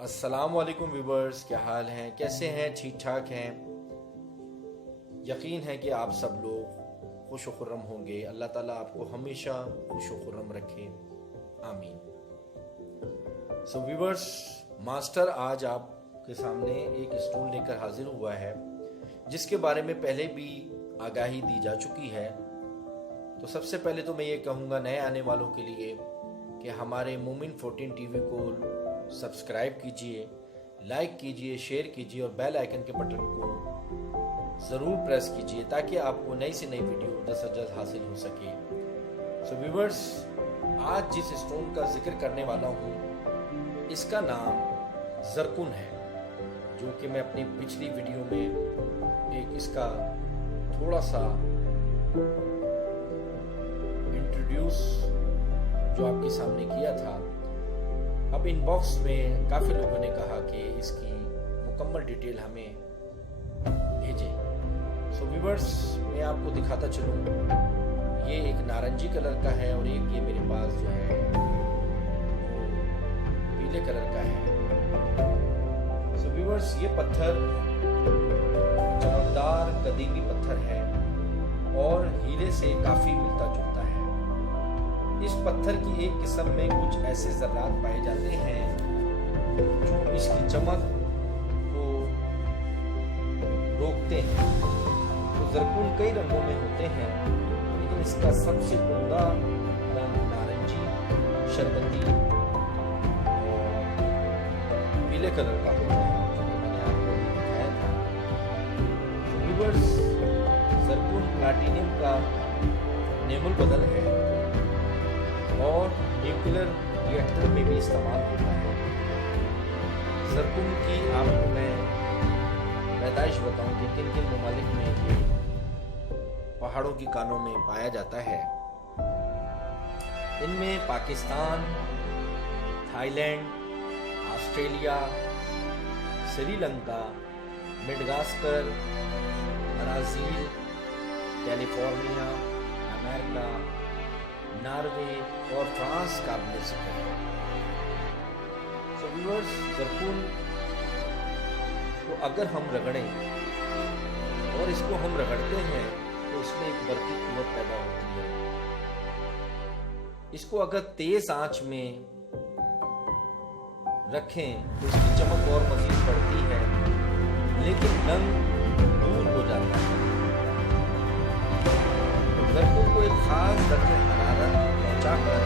السلام علیکم ویورز، کیا حال ہیں؟ کیسے ہیں؟ ٹھیک ٹھاک ہیں؟ یقین ہے کہ آپ سب لوگ خوش و خرم ہوں گے۔ اللہ تعالیٰ آپ کو ہمیشہ خوش و خرم رکھے، آمین۔ سو ویورز، ماسٹر آج آپ کے سامنے ایک اسٹول لے کر حاضر ہوا ہے جس کے بارے میں پہلے بھی آگاہی دی جا چکی ہے۔ تو سب سے پہلے تو میں یہ کہوں گا نئے آنے والوں کے لیے کہ ہمارے مومن 14 ٹی وی کو سبسکرائب کیجئے، لائک کیجئے، شیئر کیجئے اور بیل آئیکن کے بٹن کو ضرور پریس کیجئے تاکہ آپ کو نئی سے نئی ویڈیو دست از دست حاصل ہو سکے۔ سو ویورز، آج جس اسٹون کا ذکر کرنے والا ہوں اس کا نام زرکون ہے، جو کہ میں اپنی پچھلی ویڈیو میں ایک اس کا تھوڑا سا انٹروڈیوس جو آپ کے سامنے کیا تھا۔ اب ان باکس میں کافی لوگوں نے کہا کہ اس کی مکمل ڈیٹیل ہمیں بھیجیں۔ سو ویورز، میں آپ کو دکھاتا چلوں، یہ ایک نارنجی کلر کا ہے اور ایک یہ میرے پاس جو ہے پیلے کلر کا ہے۔ سو ویورز، یہ پتھر چمکدار قدیمی پتھر ہے اور ہیرے سے کافی ملتا جلتا ہے۔ اس پتھر کی ایک قسم میں کچھ ایسے ذرات پائے جاتے ہیں جو اس کی چمک کو روکتے ہیں۔ تو زرکون کئی رنگوں میں ہوتے ہیں لیکن اس کا سب سے عمدہ رنگ نارنجی، شربتی اور پیلے کلر کا ہوتا ہے، جو کہ میں نے آپ کو دکھایا تھا۔ ویورز، زرکون پلاٹینم کا نیم البدل ہے اور نیوکلر ری ایکٹر میں بھی استعمال ہوتا ہے۔ زرکون کی آپ کو میں پیدائش بتاؤں کہ کن کن ممالک میں یہ پہاڑوں کی کانوں میں پایا جاتا ہے۔ ان میں Pakistan, Thai land, Australia, Sri Lanka, Madagascar, Brazil, California, امریکہ، ناروے اور فرانس قابل ذکر ہے۔ سو ویورز، زرکون کو اگر ہم رگڑیں اور اس کو ہم رگڑتے ہیں تو اس میں ایک برقی قوت پیدا ہوتی ہے۔ اس کو اگر تیز آنچ میں رکھیں تو اس کی چمک اور مزید بڑھتی ہے لیکن رنگ دور ہو جاتا ہے۔ زرکون کو ایک خاص درجہ حرارت پہنچا کر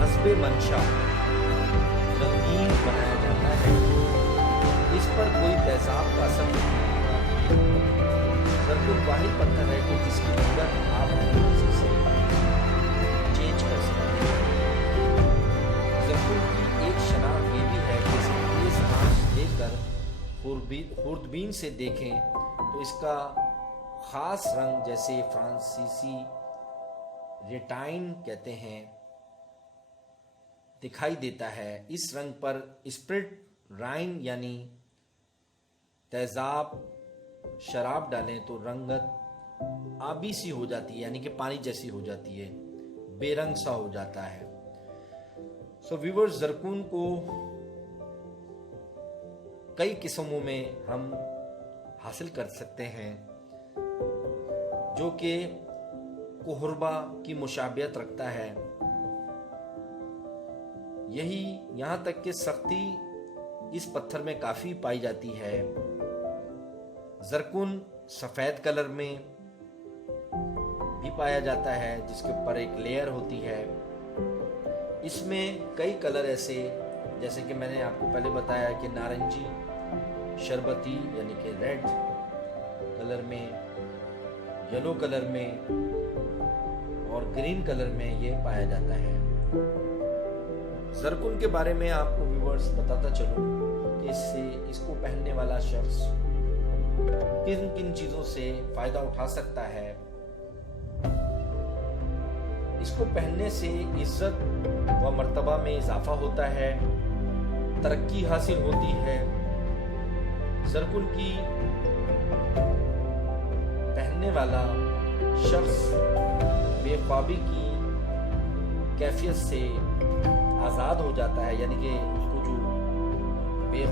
حسب منشا رنگین بنایا جاتا ہے۔ اس پر کوئی تیزاب کا اثر نہیں ہوتا۔ زرکون واحد پتھر ہے کہ جس کی رنگت آپ اپنی مرضی سے چینج کر سکتے ہیں۔ زرکون کی ایک شناخت یہ بھی ہے کہ اسے تیز آنچ دے کر خوردبین سے دیکھیں تو اس کا خاص رنگ، جیسے فرانسیسی ریٹائن کہتے ہیں، دکھائی دیتا ہے۔ اس رنگ پر اسپرٹ رائن یعنی تیزاب شراب ڈالیں تو رنگت آبی سی ہو جاتی ہے، یعنی کہ پانی جیسی ہو جاتی ہے، بے رنگ سا ہو جاتا ہے۔ سو ویورز، زرکون کو کئی قسموں میں ہم حاصل کر سکتے ہیں جو کہ کہربا کی مشابہت رکھتا ہے۔ یہاں تک کہ سختی اس پتھر میں کافی پائی جاتی ہے۔ زرکون سفید کلر میں بھی پایا جاتا ہے جس کے اوپر ایک لیئر ہوتی ہے۔ اس میں کئی کلر ایسے، جیسے کہ میں نے آپ کو پہلے بتایا کہ نارنجی، شربتی یعنی کہ ریڈ کلر میں، یلو کلر میں اور گرین کلر میں یہ پایا جاتا ہے۔ زرکون کے بارے میں آپ کو ویورز بتاتا چلوں کہ اس کو پہننے والا شخص کن کن چیزوں سے فائدہ اٹھا سکتا ہے۔ اس کو پہننے سے عزت و مرتبہ میں اضافہ ہوتا ہے، ترقی حاصل ہوتی ہے۔ زرکون کی پہننے والا شخص بے خوابی کی کیفیت سے آزاد ہو جاتا ہے، یعنی کہ اس کو جو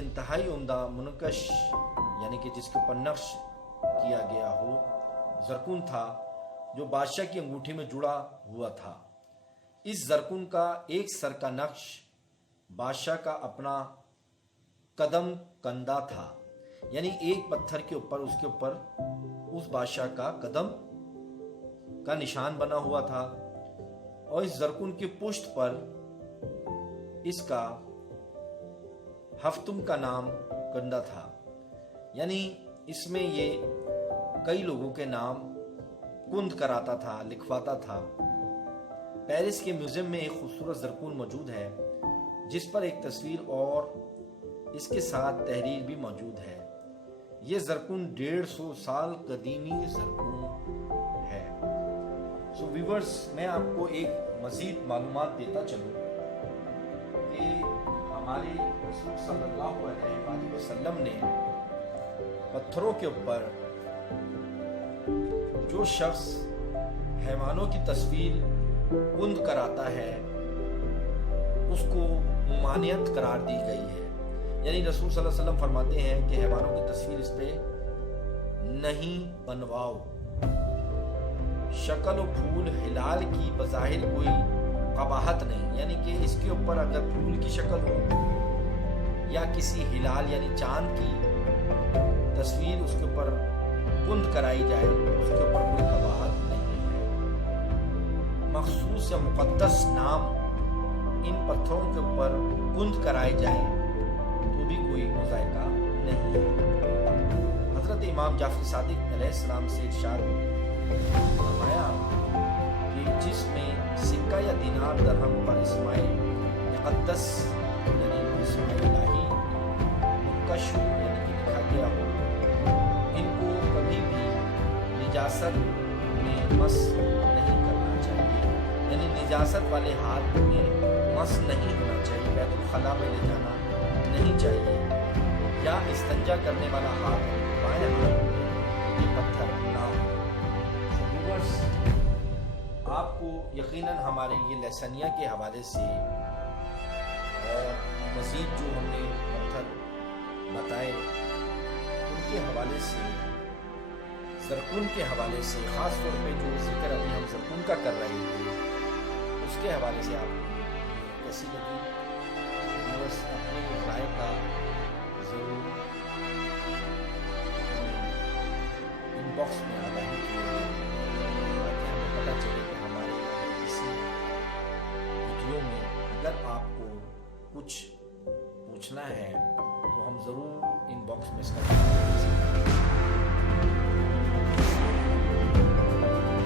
انتہائی عمدہ منقش یعنی کہ جس کے اوپر نقش کیا گیا ہو زرکون تھا جو بادشاہ کی انگوٹھی میں جڑا ہوا تھا۔ اس زرکون کا ایک سر کا نقش بادشاہ کا اپنا قدم کندہ تھا، یعنی ایک پتھر کے اوپر اس کے اوپر اس بادشاہ کا قدم کا نشان بنا ہوا تھا، اور اس زرکون کی پشت پر اس کا ہفتم کا نام کندہ تھا، یعنی اس میں یہ کئی لوگوں کے نام کند کراتا تھا، لکھواتا تھا۔ پیرس کے میوزیم میں ایک خوبصورت زرکون موجود ہے جس پر ایک تصویر اور اس کے ساتھ تحریر بھی موجود ہے۔ یہ زرکون 150 سال قدیمی زرکون ہے۔ سو ویورز، میں آپ کو ایک مزید معلومات دیتا چلوں کہ ہمارے رسول صلی اللہ علیہ وآلہ وسلم نے پتھروں کے اوپر جو شخص حیوانوں کی تصویر کند کراتا ہے اس کو ممانعت قرار دی گئی ہے، یعنی رسول صلی اللہ علیہ وسلم فرماتے ہیں کہ حیوانوں کی تصویر اس پہ نہیں بنواؤ۔ شکل و پھول ہلال کی بظاہر کوئی قباحت نہیں، یعنی کہ اس کے اوپر اگر پھول کی شکل ہو یا کسی ہلال یعنی چاند کی تصویر اس کے اوپر کند کرائی جائے اس کے اوپر کوئی قباحت نہیں ہے۔ مخصوص یا مقدس نام ان پتھروں کے اوپر کند کرائے جائیں تو بھی کوئی مذائقہ نہیں ہے۔ حضرت امام جعفر صادق علیہ السلام سے ارشاد فرمایا کہ جس میں سکہ یا دینار درہم پر اسماء مقدس یعنی اسماء الہی منقش ہو یعنی کہ لکھا گیا ہو، ان کو کبھی بھی نجاست میں مس نہیں کرنا چاہیے، یعنی نجاست والے ہاتھ میں مس نہیں ہونا چاہیے، بیت الخلاء میں لے جانا نہیں چاہیے، یا استنجا کرنے والا ہاتھ بائیں ہاتھ میں یہ پتھر نہ ہو۔ آپ کو یقیناً ہمارے یہ لہسنیہ کے حوالے سے اور مزید جو ہم نے پتھر بتائے ان کے حوالے سے، زرکون کے حوالے سے، خاص طور پہ جو ذکر ابھی ہم زرکون کا کر رہے تھے اس کے حوالے سے آپ کو کیسی لگی؟ بس اپنی رائے کا ضرور ان باکس میں آگاہی کیجیے تاکہ ہمیں پتہ چلے کہ ہمارے اسی ویڈیو میں اگر آپ کو کچھ پوچھنا ہے تو ہم ضرور ان باکس میں اس کا